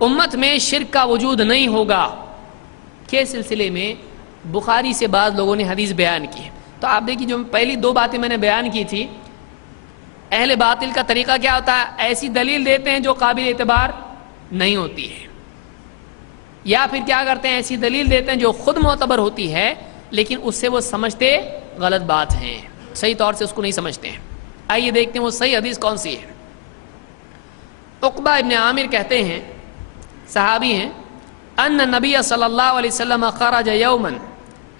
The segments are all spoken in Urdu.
امت میں شرک کا وجود نہیں ہوگا کے سلسلے میں بخاری سے بعض لوگوں نے حدیث بیان کی ہے۔ تو آپ دیکھیے، جو پہلی دو باتیں میں نے بیان کی تھی، اہل باطل کا طریقہ کیا ہوتا ہے؟ ایسی دلیل دیتے ہیں جو قابل اعتبار نہیں ہوتی ہے، یا پھر کیا کرتے ہیں، ایسی دلیل دیتے ہیں جو خود معتبر ہوتی ہے لیکن اس سے وہ سمجھتے غلط بات ہیں، صحیح طور سے اس کو نہیں سمجھتے ہیں۔ آئیے دیکھتے ہیں وہ صحیح حدیث کون سی ہے۔ عقبہ ابن عامر کہتے ہیں، صحابی ہیں، ان نبی صلی اللہ علیہ وسلم خرج یوما،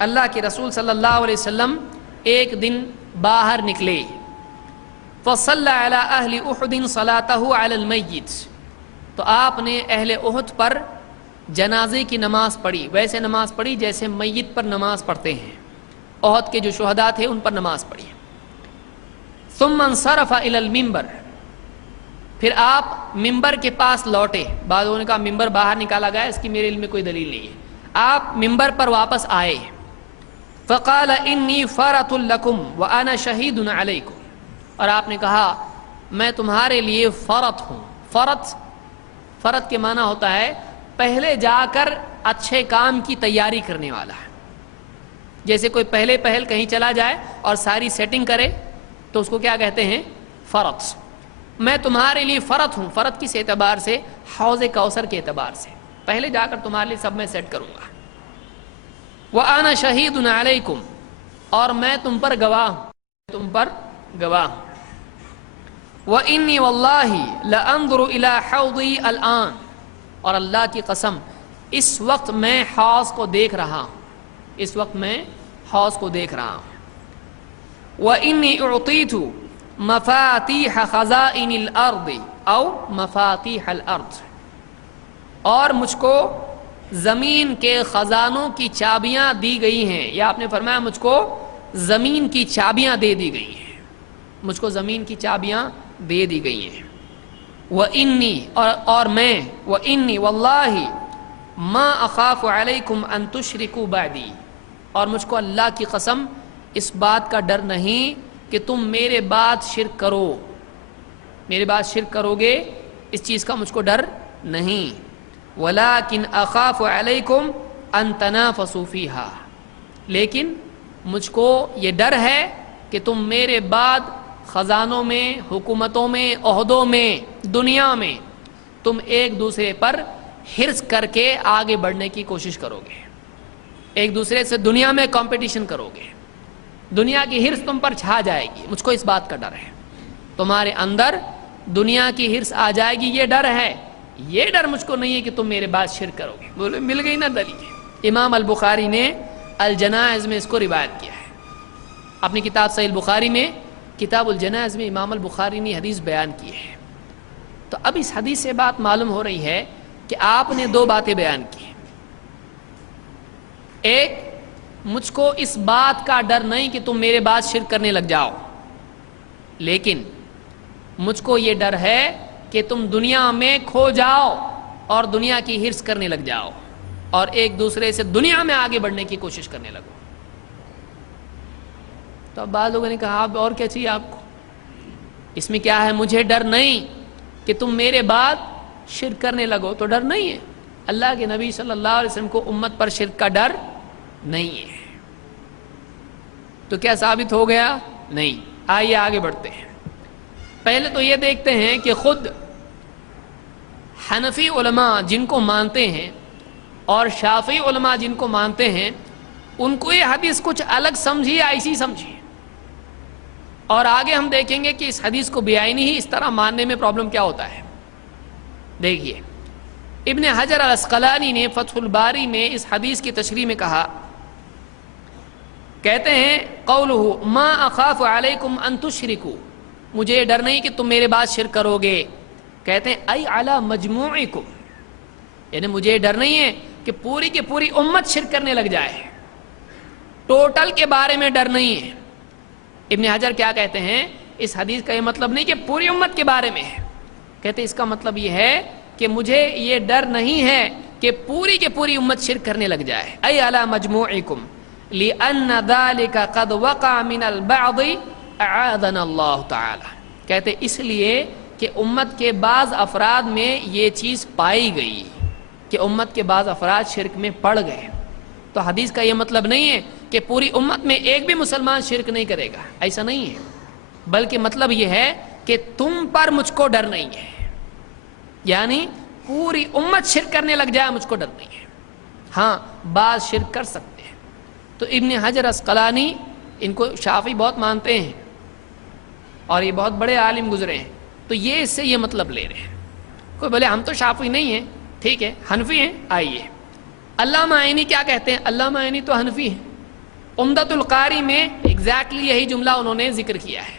اللہ کے رسول صلی اللہ علیہ وسلم ایک دن باہر نکلے، فصلی علی اہل احد صلاتہ علی المیت، تو آپ نے اہل احد پر جنازے کی نماز پڑھی، ویسے نماز پڑھی جیسے میت پر نماز پڑھتے ہیں، احد کے جو شہداء تھے ان پر نماز پڑھی۔ ثم انصرف الی المنبر، پھر آپ ممبر کے پاس لوٹے، بعض لوگوں نے کہا ممبر باہر نکالا گیا، اس کی میرے علم میں کوئی دلیل نہیں ہے، آپ ممبر پر واپس آئے، فقال انی فرط لکم وانا شہید علیکم، اور آپ نے کہا میں تمہارے لیے فرط ہوں۔ فرط کے معنی ہوتا ہے پہلے جا کر اچھے کام کی تیاری کرنے والا ہے، جیسے کوئی پہلے پہل کہیں چلا جائے اور ساری سیٹنگ کرے تو اس کو کیا کہتے ہیں؟ فرط۔ میں تمہارے لیے فرط ہوں، فرط کس اعتبار سے؟ حوض کوثر کے اعتبار سے، پہلے جا کر تمہارے لیے سب میں سیٹ کروں گا۔ وَأَنَا شَهِيدٌ عَلَيْكُمْ، اور میں تم پر گواہ ہوں، تم پر گواہ ہوں۔ وَإِنِّي وَاللَّهِ لَأَنظُرُ إِلَىٰ حَوْضِي الْآن، اور اللہ کی قسم اس وقت میں حوض کو دیکھ رہا ہوں، اس وقت میں حوض کو دیکھ رہا ہوں۔ وَإِنِّي أُعْطِيتُ مفاتیح خزائن الارض او مفاتیح الارض، اور مجھ کو زمین کے خزانوں کی چابیاں دی گئی ہیں، یا آپ نے فرمایا مجھ کو زمین کی چابیاں دے دی گئی ہیں، مجھ کو زمین کی چابیاں دے دی گئی ہیں۔ وَإِنِّي، اور میں، وَإِنِّي وَاللَّهِ مَا أَخَافُ عَلَيْكُمْ أَن تُشْرِكُوا بَعْدِي، اور مجھ کو اللہ کی قسم اس بات کا ڈر نہیں کہ تم میرے بعد شرک کرو، میرے بعد شرک کرو گے، اس چیز کا مجھ کو ڈر نہیں۔ وَلَكِنْ أَخَافُ عَلَيْكُمْ أَن تَنَافَسُوا فِيهَا، لیکن مجھ کو یہ ڈر ہے کہ تم میرے بعد خزانوں میں، حکومتوں میں، عہدوں میں، دنیا میں تم ایک دوسرے پر حرص کر کے آگے بڑھنے کی کوشش کرو گے، ایک دوسرے سے دنیا میں کمپٹیشن کرو گے، دنیا کی حرص تم پر چھا جائے گی، مجھ کو اس بات کا ڈر ہے، تمہارے اندر دنیا کی حرص آ جائے گی، یہ ڈر ہے، یہ ڈر مجھ کو نہیں ہے کہ تم میرے بعد شرک کرو گے۔ بولے مل گئی نا دلیل۔ امام البخاری نے الجنائز میں اس کو روایت کیا ہے، اپنی کتاب صحیح البخاری میں، کتاب الجنائز میں امام البخاری نے حدیث بیان کی ہے۔ تو اب اس حدیث سے بات معلوم ہو رہی ہے کہ آپ نے دو باتیں بیان کی، ایک مجھ کو اس بات کا ڈر نہیں کہ تم میرے بعد شرک کرنے لگ جاؤ، لیکن مجھ کو یہ ڈر ہے کہ تم دنیا میں کھو جاؤ اور دنیا کی حرص کرنے لگ جاؤ اور ایک دوسرے سے دنیا میں آگے بڑھنے کی کوشش کرنے لگو۔ تو اب بعض لوگوں نے کہا اب اور کیا چاہیے آپ کو؟ اس میں کیا ہے؟ مجھے ڈر نہیں کہ تم میرے بعد شرک کرنے لگو، تو ڈر نہیں ہے۔ اللہ کے نبی صلی اللہ علیہ وسلم کو امت پر شرک کا ڈر نہیں ہے، تو کیا ثابت ہو گیا؟ نہیں۔ آئیے آگے بڑھتے ہیں۔ پہلے تو یہ دیکھتے ہیں کہ خود حنفی علماء جن کو مانتے ہیں اور شافعی علماء جن کو مانتے ہیں، ان کو یہ حدیث کچھ الگ سمجھی یا ایسی سمجھی، اور آگے ہم دیکھیں گے کہ اس حدیث کو بیعینی ہی اس طرح ماننے میں پرابلم کیا ہوتا ہے۔ دیکھیے، ابن حجر العسقلانی نے فتح الباری میں اس حدیث کی تشریح میں کہا، کہتے ہیں قولہ ما اخاف علیکم ان تشرکوا، مجھے ڈر نہیں کہ تم میرے بعد شرک کرو گے، کہتے ہیں ای علی مجموعکم، یعنی مجھے ڈر نہیں ہے کہ پوری کی پوری امت شرک کرنے لگ جائے، ٹوٹل کے بارے میں ڈر نہیں ہے۔ ابن حجر کیا کہتے ہیں؟ اس حدیث کا یہ مطلب نہیں کہ پوری امت کے بارے میں ہے، کہتے اس کا مطلب یہ ہے کہ مجھے یہ ڈر نہیں ہے کہ پوری کی پوری امت شرک کرنے لگ جائے، ای علی مجموعکم لِأَنَّ ذَلِكَ قَدْ وَقَعَ مِنَ الْبَعْضِ اَعَاذَنَا اللَّهُ تَعَالَى، کہتے اس لیے کہ امت کے بعض افراد میں یہ چیز پائی گئی کہ امت کے بعض افراد شرک میں پڑ گئے، تو حدیث کا یہ مطلب نہیں ہے کہ پوری امت میں ایک بھی مسلمان شرک نہیں کرے گا، ایسا نہیں ہے، بلکہ مطلب یہ ہے کہ تم پر مجھ کو ڈر نہیں ہے، یعنی پوری امت شرک کرنے لگ جائے مجھ کو ڈر نہیں ہے، ہاں بعض شرک کر سکتے ہیں۔ تو ابن حجر عسقلانی، ان کو شافعی بہت مانتے ہیں اور یہ بہت بڑے عالم گزرے ہیں، تو یہ اس سے یہ مطلب لے رہے ہیں۔ کوئی بولے ہم تو شافعی نہیں ہیں، ٹھیک ہے حنفی ہیں، آئیے علامہ عینی کیا کہتے ہیں؟ علامہ عینی تو حنفی ہیں، عمدۃ القاری میں ایگزیکٹلی یہی جملہ انہوں نے ذکر کیا ہے۔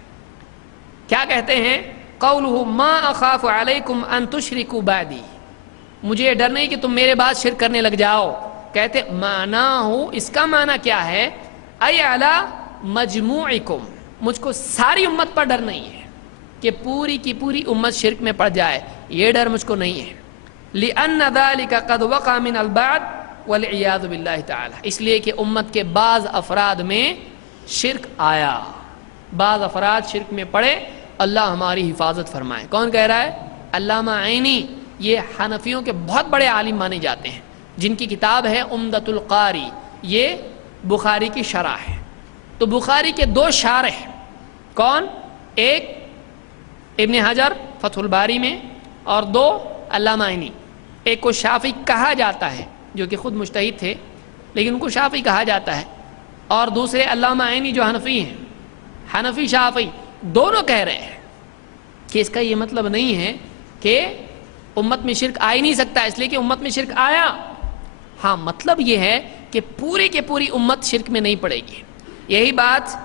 کیا کہتے ہیں؟ قولہ ما اخاف علیکم ان تشرکوا بعدی، مجھے ڈر نہیں کہ تم میرے بعد شرک کرنے لگ جاؤ۔ کہتے معنی ہو، اس کا معنی کیا ہے؟ ای علی مجموعکم، مجھ کو ساری امت پر ڈر نہیں ہے کہ پوری کی پوری امت شرک میں پڑ جائے، یہ ڈر مجھ کو نہیں ہے۔ لأن ذلك قد وقع من البعض والعیاذ باللہ تعالی، اس لیے کہ امت کے بعض افراد میں شرک آیا، بعض افراد شرک میں پڑے، اللہ ہماری حفاظت فرمائے۔ کون کہہ رہا ہے؟ علامہ عینی، یہ حنفیوں کے بہت بڑے عالم مانے جاتے ہیں، جن کی کتاب ہے عمدۃ القاری، یہ بخاری کی شرح ہے۔ تو بخاری کے دو شارح، کون؟ ایک ابن حجر فتح الباری میں، اور دو علامہ عینی۔ ایک کو شافعی کہا جاتا ہے جو کہ خود مجتہد تھے، لیکن ان کو شافعی کہا جاتا ہے، اور دوسرے علامہ عینی جو حنفی ہیں، حنفی شافعی دونوں کہہ رہے ہیں کہ اس کا یہ مطلب نہیں ہے کہ امت میں شرک آ ہی نہیں سکتا اس لیے کہ امت میں شرک آیا، ہاں مطلب یہ ہے کہ پوری کے پوری امت شرک میں نہیں پڑے گی۔ یہی بات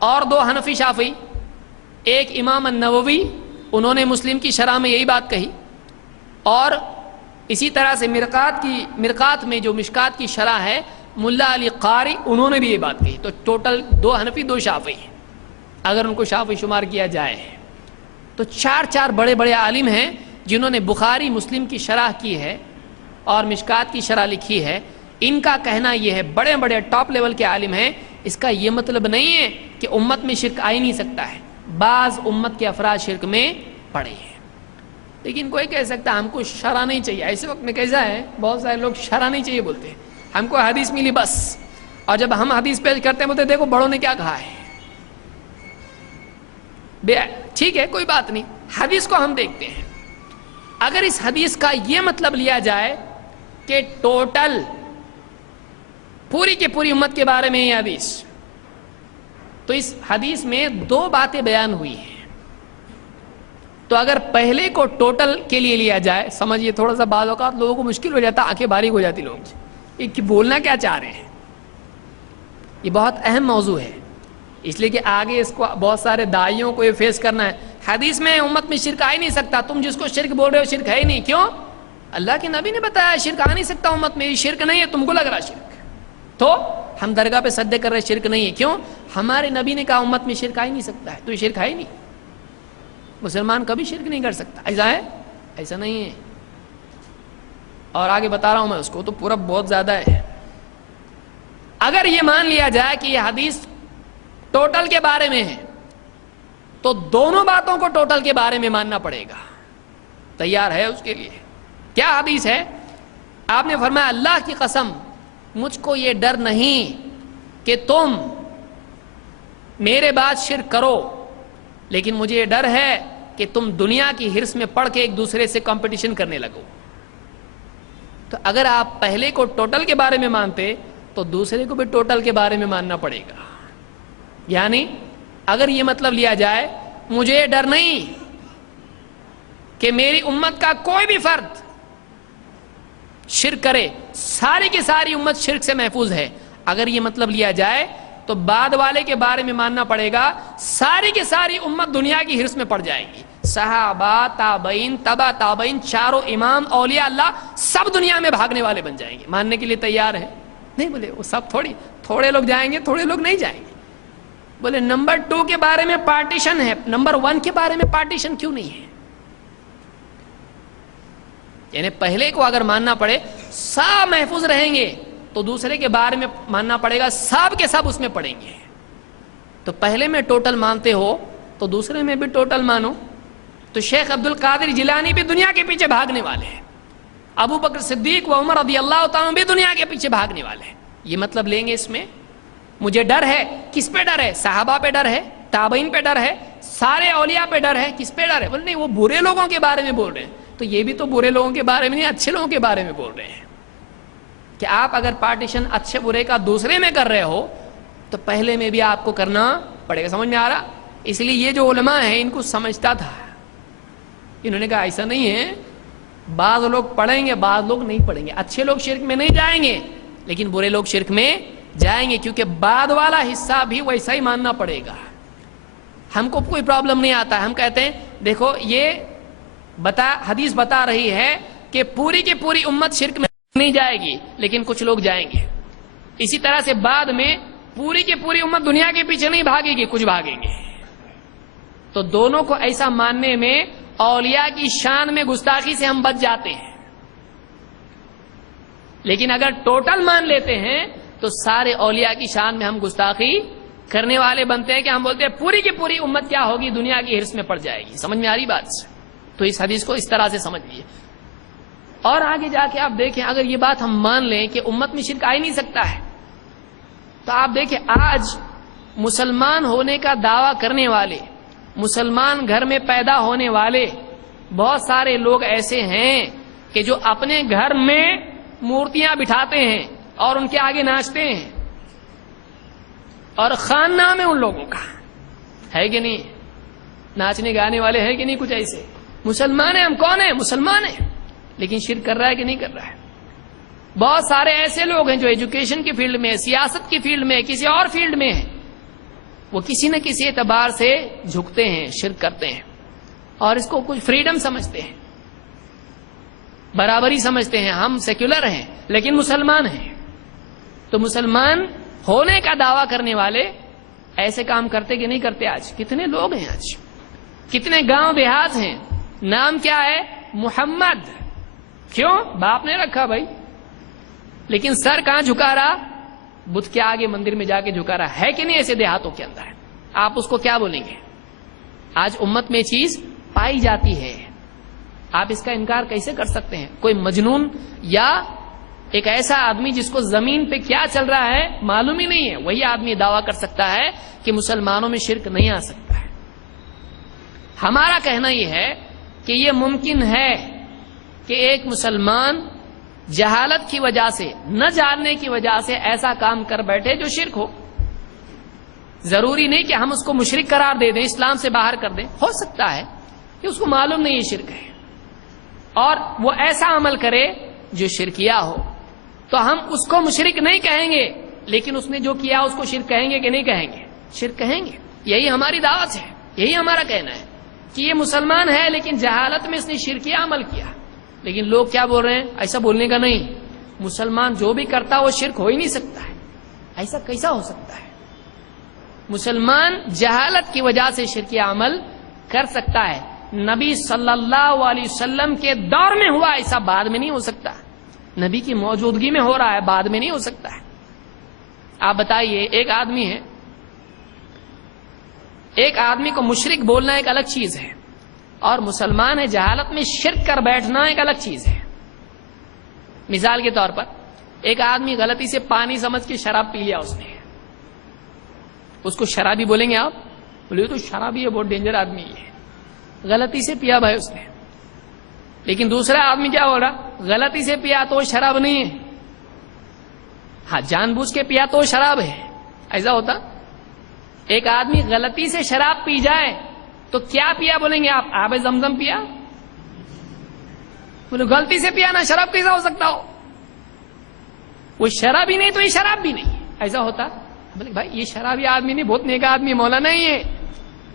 اور دو حنفی شافعی، ایک امام النووی، انہوں نے مسلم کی شرح میں یہی بات کہی، اور اسی طرح سے مرقات میں جو مشکات کی شرح ہے ملا علی قاری، انہوں نے بھی یہ بات کہی۔ تو ٹوٹل دو حنفی دو شافعی، اگر ان کو شافعی شمار کیا جائے تو چار بڑے بڑے عالم ہیں جنہوں نے بخاری مسلم کی شرح کی ہے اور مشکات کی شرح لکھی ہے۔ ان کا کہنا یہ ہے، بڑے بڑے ٹاپ لیول کے عالم ہیں، اس کا یہ مطلب نہیں ہے کہ امت میں شرک آ ہی نہیں سکتا ہے، بعض امت کے افراد شرک میں پڑے ہیں۔ لیکن کوئی کہہ سکتا ہم کو شرح نہیں چاہیے، ایسے وقت میں کیسا ہے بہت سارے لوگ شرح نہیں چاہیے بولتے ہیں، ہم کو حدیث ملی بس، اور جب ہم حدیث پیش کرتے ہیں بولتے دیکھو بڑوں نے کیا کہا ہے۔ ٹھیک ہے کوئی بات نہیں، حدیث کو ہم دیکھتے ہیں۔ اگر اس حدیث کا یہ مطلب لیا جائے کہ ٹوٹل پوری کی پوری امت کے بارے میں یہ حدیث، تو اس حدیث میں دو باتیں بیان ہوئی ہیں۔ تو اگر پہلے کو ٹوٹل کے لیے لیا جائے، سمجھیے تھوڑا سا بعض اوقات لوگوں کو مشکل ہو جاتا، آنکھیں باریک ہو جاتی لوگوں سے، یہ بولنا کیا چاہ رہے ہیں۔ یہ بہت اہم موضوع ہے، اس لیے کہ آگے اس کو بہت سارے داعیوں کو یہ فیس کرنا ہے۔ حدیث میں امت میں شرک آ ہی نہیں سکتا، تم جس کو شرک بول رہے ہو شرک ہے ہی نہیں، کیوں؟ اللہ کے نبی نے بتایا شرک آ نہیں سکتا امت میں، یہ شرک نہیں ہے، تم کو لگ رہا شرک، تو ہم درگاہ پہ سجدے کر رہے شرک نہیں ہے، کیوں؟ ہمارے نبی نے کہا امت میں شرک آ ہی نہیں سکتا ہے، تو یہ شرک ہے ہی نہیں، مسلمان کبھی شرک نہیں کر سکتا۔ ایسا ہے؟ ایسا نہیں ہے، اور آگے بتا رہا ہوں میں اس کو، تو پورا بہت زیادہ ہے۔ اگر یہ مان لیا جائے کہ یہ حدیث ٹوٹل کے بارے میں ہے تو دونوں باتوں کو ٹوٹل کے بارے میں ماننا پڑے گا، تیار ہے اس کے لیے؟ کیا حدیث ہے؟ آپ نے فرمایا اللہ کی قسم مجھ کو یہ ڈر نہیں کہ تم میرے بعد شرک کرو، لیکن مجھے یہ ڈر ہے کہ تم دنیا کی ہرس میں پڑھ کے ایک دوسرے سے کمپٹیشن کرنے لگو۔ تو اگر آپ پہلے کو ٹوٹل کے بارے میں مانتے تو دوسرے کو بھی ٹوٹل کے بارے میں ماننا پڑے گا۔ یعنی اگر یہ مطلب لیا جائے مجھے یہ ڈر نہیں کہ میری امت کا کوئی بھی فرد شرک کرے، ساری کی ساری امت شرک سے محفوظ ہے، اگر یہ مطلب لیا جائے تو بعد والے کے بارے میں ماننا پڑے گا ساری کی ساری امت دنیا کی ہرس میں پڑ جائے گی، صحابہ، تابعین، تبع تابعین، چاروں امام، اولیاء اللہ سب دنیا میں بھاگنے والے بن جائیں گے۔ ماننے کے لیے تیار ہے؟ نہیں بولے وہ سب تھوڑے لوگ جائیں گے، تھوڑے لوگ نہیں جائیں گے۔ بولے نمبر 2 کے بارے میں پارٹیشن ہے، نمبر 1 کے بارے میں پارٹیشن کیوں نہیں ہے؟ یعنی پہلے کو اگر ماننا پڑے سب محفوظ رہیں گے تو دوسرے کے بارے میں ماننا پڑے گا سب کے سب اس میں پڑیں گے۔ تو پہلے میں ٹوٹل مانتے ہو تو دوسرے میں بھی ٹوٹل مانو، تو شیخ عبد القادر جیلانی بھی دنیا کے پیچھے بھاگنے والے ہیں، ابو بکر صدیق و عمر رضی اللہ تعالیٰ بھی دنیا کے پیچھے بھاگنے والے ہیں. یہ مطلب لیں گے اس میں؟ مجھے ڈر ہے. کس پہ ڈر ہے؟ صحابہ پہ ڈر ہے، تابعین پہ ڈر ہے، سارے اولیاء پہ ڈر ہے. کس پہ ڈر ہے؟ بولے نہیں، وہ برے لوگوں کے بارے میں بول رہے ہیں. تو یہ بھی تو برے لوگوں کے بارے میں نہیں، اچھے لوگوں کے بارے میں بول رہے ہیں. کہ آپ اگر پارٹیشن اچھے برے کا دوسرے میں کر رہے ہو تو پہلے میں بھی آپ کو کرنا پڑے گا. سمجھ میں آ رہا؟ اس لیے یہ جو علماء ہیں ان کو سمجھتا تھا. انہوں نے کہا ایسا نہیں ہے، بعض لوگ پڑھیں گے بعض لوگ نہیں پڑھیں گے. اچھے لوگ شرک میں نہیں جائیں گے لیکن برے لوگ شرک میں جائیں گے، کیونکہ بعد والا حصہ بھی ویسا ہی ماننا پڑے گا. ہم کو کوئی پرابلم نہیں آتا. ہم کہتے ہیں دیکھو یہ حدیث بتا رہی ہے کہ پوری کی پوری امت شرک میں نہیں جائے گی لیکن کچھ لوگ جائیں گے. اسی طرح سے بعد میں پوری کی پوری امت دنیا کے پیچھے نہیں بھاگے گی، کچھ بھاگیں گے. تو دونوں کو ایسا ماننے میں اولیاء کی شان میں گستاخی سے ہم بچ جاتے ہیں. لیکن اگر ٹوٹل مان لیتے ہیں تو سارے اولیاء کی شان میں ہم گستاخی کرنے والے بنتے ہیں کہ ہم بولتے ہیں پوری کی پوری امت کیا ہوگی، دنیا کی ہرس میں پڑ جائے گی. سمجھ میں آ رہی بات؟ تو اس حدیث کو اس طرح سے سمجھ لیجیے. اور آگے جا کے آپ دیکھیں اگر یہ بات ہم مان لیں کہ امت میں شرک آ ہی نہیں سکتا ہے تو آپ دیکھیں آج مسلمان ہونے کا دعویٰ کرنے والے، مسلمان گھر میں پیدا ہونے والے بہت سارے لوگ ایسے ہیں کہ جو اپنے گھر میں مورتیاں بٹھاتے ہیں اور ان کے آگے ناچتے ہیں، اور خان نام ہے ان لوگوں کا. ہے کہ نہیں؟ ناچنے گانے والے ہیں کہ نہیں کچھ ایسے؟ مسلمان ہیں ہم. کون ہیں؟ مسلمان ہیں، لیکن شرک کر رہا ہے کہ نہیں کر رہا ہے؟ بہت سارے ایسے لوگ ہیں جو ایجوکیشن کی فیلڈ میں، سیاست کی فیلڈ میں، کسی اور فیلڈ میں ہیں، وہ کسی نہ کسی اعتبار سے جھکتے ہیں، شرک کرتے ہیں اور اس کو کچھ فریڈم سمجھتے ہیں، برابری سمجھتے ہیں. ہم سیکولر ہیں لیکن مسلمان ہیں. تو مسلمان ہونے کا دعویٰ کرنے والے ایسے کام کرتے کہ نہیں کرتے؟ آج کتنے لوگ ہیں، آج کتنے گاؤں دیہات ہیں، نام کیا ہے؟ محمد. کیوں؟ باپ نے رکھا بھائی، لیکن سر کہاں جھکا رہا؟ بدھ کے آگے مندر میں جا کے جھکا رہا ہے کہ نہیں؟ ایسے دیہاتوں کے اندر آپ اس کو کیا بولیں گے؟ آج امت میں چیز پائی جاتی ہے، آپ اس کا انکار کیسے کر سکتے ہیں؟ کوئی مجنون یا ایک ایسا آدمی جس کو زمین پہ کیا چل رہا ہے معلوم ہی نہیں ہے، وہی آدمی دعویٰ کر سکتا ہے کہ مسلمانوں میں شرک نہیں آ سکتا ہے. ہمارا کہنا یہ ہے کہ یہ ممکن ہے کہ ایک مسلمان جہالت کی وجہ سے، نہ جاننے کی وجہ سے ایسا کام کر بیٹھے جو شرک ہو. ضروری نہیں کہ ہم اس کو مشرک قرار دے دیں، اسلام سے باہر کر دیں. ہو سکتا ہے کہ اس کو معلوم نہیں یہ شرک ہے اور وہ ایسا عمل کرے جو شرکیہ ہو، تو ہم اس کو مشرک نہیں کہیں گے، لیکن اس نے جو کیا اس کو شرک کہیں گے کہ نہیں کہیں گے؟ شرک کہیں گے. یہی ہماری دعوت ہے، یہی ہمارا کہنا ہے کہ یہ مسلمان ہے لیکن جہالت میں اس نے شرکیہ عمل کیا. لیکن لوگ کیا بول رہے ہیں؟ ایسا بولنے کا نہیں، مسلمان جو بھی کرتا وہ شرک ہو ہی نہیں سکتا ہے. ایسا کیسا ہو سکتا ہے؟ مسلمان جہالت کی وجہ سے شرکیہ عمل کر سکتا ہے. نبی صلی اللہ علیہ وسلم کے دور میں ہوا ایسا، بعد میں نہیں ہو سکتا. نبی کی موجودگی میں ہو رہا ہے، بعد میں نہیں ہو سکتا ہے. آپ بتائیے، ایک آدمی ہے، ایک آدمی کو مشرک بولنا ایک الگ چیز ہے اور مسلمان ہے جہالت میں شرک کر بیٹھنا ایک الگ چیز ہے. مثال کے طور پر ایک آدمی غلطی سے پانی سمجھ کے شراب پی لیا، اس نے، اس کو شرابی بولیں گے آپ؟ بولے تو شرابی ہے، بہت ڈینجر آدمی ہے. غلطی سے پیا بھائی اس نے. لیکن دوسرا آدمی کیا ہو رہا؟ غلطی سے پیا تو شراب نہیں ہے، ہاں جان بوجھ کے پیا تو شراب ہے. ایسا ہوتا؟ ایک آدمی غلطی سے شراب پی جائے تو کیا پیا بولیں گے آپ؟ آب زمزم پیا. بولے غلطی سے پیا نا، شراب کیسا ہو سکتا ہو؟ وہ شراب ہی نہیں تو یہ شراب بھی نہیں. ایسا ہوتا؟ بولے بھائی یہ شرابی آدمی نہیں، بہت نیک آدمی، مولانا ہی ہے،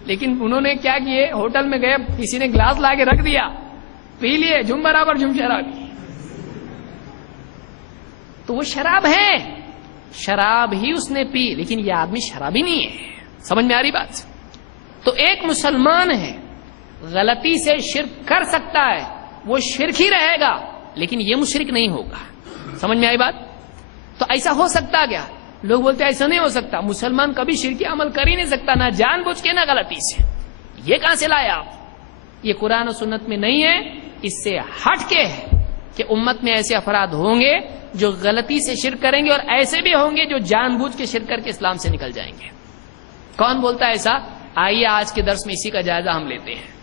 لیکن انہوں نے کیا کیے؟ ہوٹل میں گئے، کسی نے گلاس لا کے رکھ دیا، پی لیے، جم برابر جم شرابی. تو وہ شراب ہے، شراب ہی اس نے پی، لیکن یہ آدمی شرابی نہیں ہے. سمجھ میں آ رہی بات؟ تو ایک مسلمان ہے، غلطی سے شرک کر سکتا ہے، وہ شرک ہی رہے گا لیکن یہ مشرک نہیں ہوگا. سمجھ میں آئی بات؟ تو ایسا ہو سکتا کیا؟ لوگ بولتے ہیں ایسا نہیں ہو سکتا، مسلمان کبھی شرکی عمل کر ہی نہیں سکتا، نہ جان بوجھ کے نہ غلطی سے. یہ کہاں سے لائے آپ؟ یہ قرآن و سنت میں نہیں ہے، اس سے ہٹ کے ہے کہ امت میں ایسے افراد ہوں گے جو غلطی سے شرک کریں گے، اور ایسے بھی ہوں گے جو جان بوجھ کے شرک کر کے اسلام سے نکل جائیں گے۔ کون بولتا ہے ایسا؟ آئیے آج کے درس میں اسی کا جائزہ ہم لیتے ہیں۔